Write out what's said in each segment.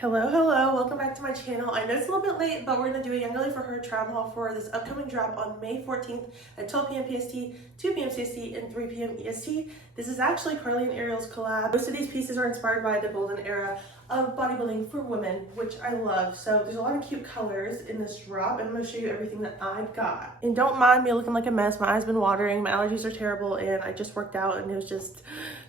Hello, welcome back to my channel. I know it's a little bit late, but we're going to do a Youngla For Her try on haul for this upcoming drop on May 14th at 12 p.m. PST, 2 p.m. CST, and 3 p.m. EST. This is actually Carly and Ariel's collab. Most of these pieces are inspired by the golden era of bodybuilding for women, which I love. So there's a lot of cute colors in this drop, and I'm going to show you everything that I've got. And don't mind me looking like a mess. My eyes been watering, my allergies are terrible, and I just worked out and it was just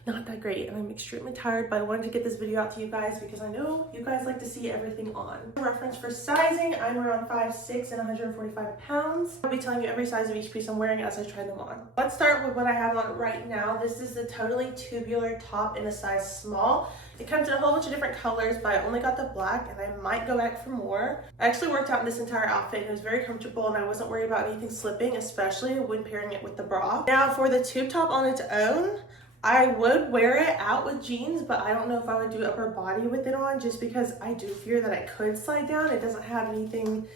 not that great, and I'm extremely tired, but I wanted to get this video out to you guys because I know you guys like to see everything on. Reference for sizing, I'm around 5'6" and 145 pounds. I'll be telling you every size of each piece I'm wearing as I try them on. Let's start with what I have on right now. This is the totally tubular top in a size small. It comes in a whole bunch of different colors, but I only got the black and I might go back for more. I actually worked out in this entire outfit and it was very comfortable, and I wasn't worried about anything slipping, especially when pairing it with the bra. Now for the tube top on its own, I would wear it out with jeans, but I don't know if I would do upper body with it on, just because I do fear that I could slide down. It doesn't have anything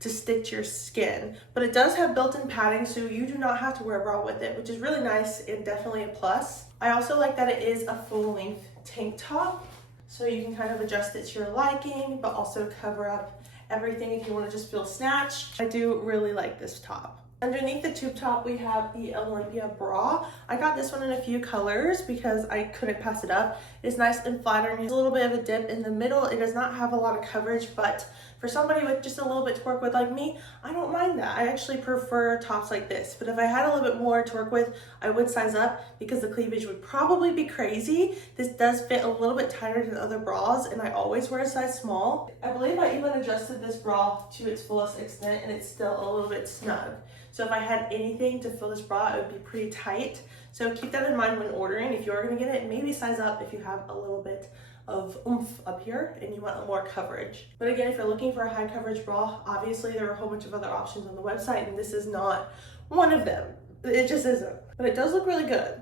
to stick to your skin, but it does have built-in padding, so you do not have to wear a bra with it, which is really nice and definitely a plus. I also like that it is a full-length tank top, so you can kind of adjust it to your liking, but also cover up everything if you want to just feel snatched. I do really like this top. Underneath the tube top, we have the Olympia bra. I got this one in a few colors because I couldn't pass it up. It's nice and flattering. There's a little bit of a dip in the middle. It does not have a lot of coverage, but for somebody with just a little bit to work with like me, I don't mind that. I actually prefer tops like this, but if I had a little bit more to work with, I would size up because the cleavage would probably be crazy. This does fit a little bit tighter than other bras, and I always wear a size small. I believe I even adjusted this bra to its fullest extent, and it's still a little bit snug. So if I had anything to fill this bra, it would be pretty tight. So keep that in mind when ordering. If you're gonna get it, maybe size up if you have a little bit of oomph up here and you want more coverage. But again, if you're looking for a high coverage bra, obviously there are a whole bunch of other options on the website, and this is not one of them. It just isn't. But it does look really good.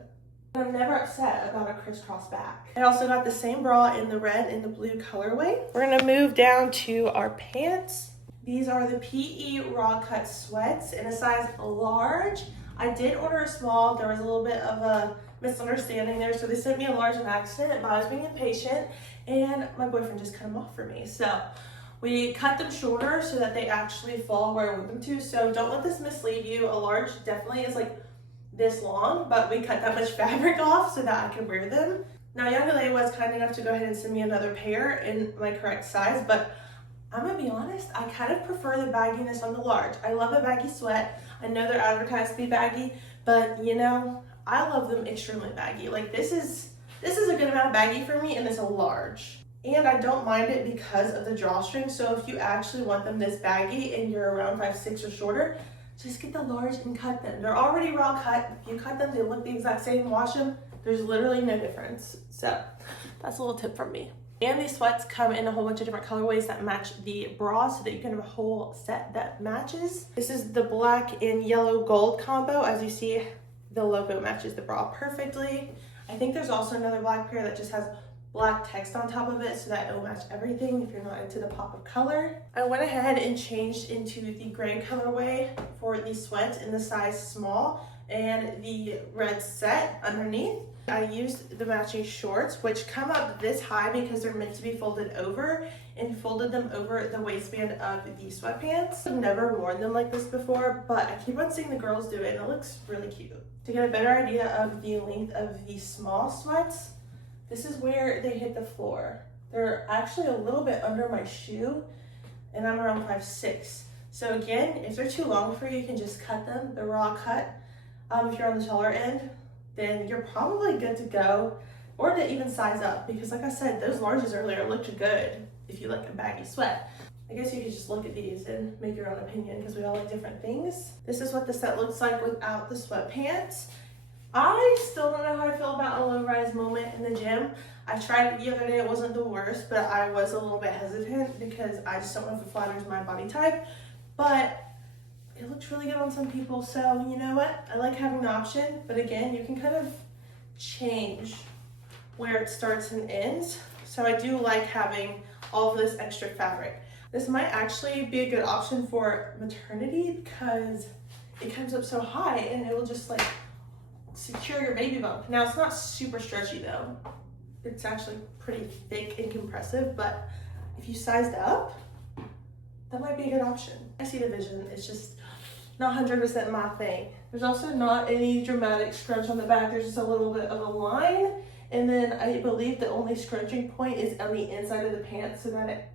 I'm never upset about a crisscross back. I also got the same bra in the red and the blue colorway. We're gonna move down to our pants. These are the PE Raw Cut Sweats in a size large. I did order a small. There was a little bit of a misunderstanding there, so they sent me a large on accident, but I was being impatient, and my boyfriend just cut them off for me. So we cut them shorter so that they actually fall where I want them to. So don't let this mislead you. A large definitely is like this long, but we cut that much fabric off so that I could wear them. Now, Youngla was kind enough to go ahead and send me another pair in my correct size, but I'm gonna be honest, I kind of prefer the bagginess on the large. I love a baggy sweat. I know they're advertised to be baggy, but you know, I love them extremely baggy. Like this is a good amount of baggy for me, and it's a large. And I don't mind it because of the drawstring. So if you actually want them this baggy and you're around 5'6" or shorter, just get the large and cut them. They're already raw cut. If you cut them, they look the exact same. Wash them. There's literally no difference. So that's a little tip from me. And these sweats come in a whole bunch of different colorways that match the bra so that you can have a whole set that matches. This is the black and yellow gold combo. As you see, the logo matches the bra perfectly. I think there's also another black pair that just has black text on top of it so that it will match everything if you're not into the pop of color. I went ahead and changed into the gray colorway for these sweats in the size small and the red set underneath. I used the matching shorts, which come up this high because they're meant to be folded over, and folded them over the waistband of the sweatpants. I've never worn them like this before, but I keep on seeing the girls do it and it looks really cute. To get a better idea of the length of these small sweats, this is where they hit the floor. They're actually a little bit under my shoe, and I'm around 5'6". So again, if they're too long for you, you can just cut them, the raw cut. If you're on the taller end, then you're probably good to go, or to even size up, because like I said, those larges earlier looked good if you like a baggy sweat. I guess you could just look at these and make your own opinion because we all like different things. This is what the set looks like without the sweatpants. I still don't know how I feel about a low-rise moment in the gym. I tried it the other day, it wasn't the worst, but I was a little bit hesitant because I just don't know if it flatters my body type, but it looks really good on some people, so you know what? I like having the option, but again, you can kind of change where it starts and ends. So I do like having all of this extra fabric. This might actually be a good option for maternity because it comes up so high and it will just like secure your baby bump. Now it's not super stretchy though. It's actually pretty thick and compressive, but if you sized up, that might be a good option. I see the vision, it's just not 100% my thing. There's also not any dramatic scrunch on the back. There's just a little bit of a line. And then I believe the only scrunching point is on the inside of the pants so that it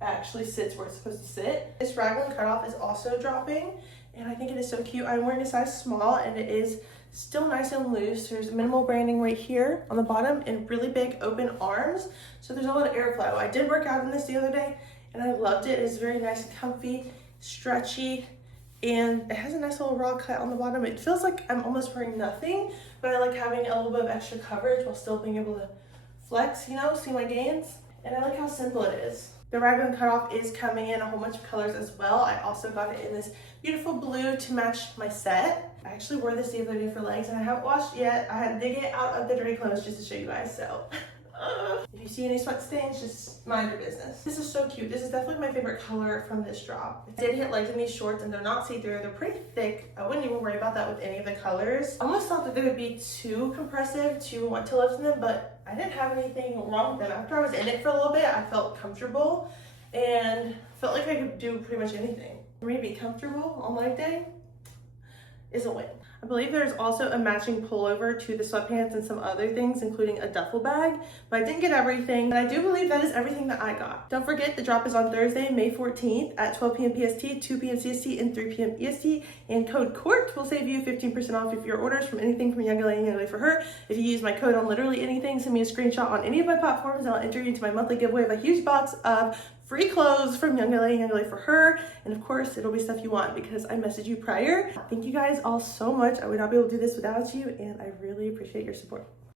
actually sits where it's supposed to sit. This raglan cutoff is also dropping, and I think it is so cute. I'm wearing a size small, and it is still nice and loose. There's minimal branding right here on the bottom and really big open arms. So there's a lot of airflow. I did work out in this the other day, and I loved it. It's very nice and comfy, stretchy, and it has a nice little raw cut on the bottom. It feels like I'm almost wearing nothing, but I like having a little bit of extra coverage while still being able to flex, you know, see my gains. And I like how simple it is. The raglan cutoff is coming in a whole bunch of colors as well. I also got it in this beautiful blue to match my set. I actually wore this the other day for legs, and I haven't washed yet. I had to dig it out of the dirty clothes just to show you guys, so. If you see any sweat stains, just mind your business. This is so cute. This is definitely my favorite color from this drop. I did hit legs in these shorts, and they're not see-through. They're pretty thick. I wouldn't even worry about that with any of the colors. I almost thought that they would be too compressive to want to lift in them, but I didn't have anything wrong with them. After I was in it for a little bit, I felt comfortable and felt like I could do pretty much anything. For me to be comfortable on leg day is a win. I believe there's also a matching pullover to the sweatpants and some other things, including a duffel bag, but I didn't get everything. But I do believe that is everything that I got. Don't forget, the drop is on Thursday, May 14th at 12 p.m. PST, 2 p.m. CST, and 3 p.m. EST. And code COURT will save you 15% off if your orders from anything from Youngla For Her. If you use my code on literally anything, send me a screenshot on any of my platforms, and I'll enter you into my monthly giveaway of a huge box of free clothes from Youngla For Her. And of course, it'll be stuff you want because I messaged you prior. Thank you guys all so much. I would not be able to do this without you, and I really appreciate your support.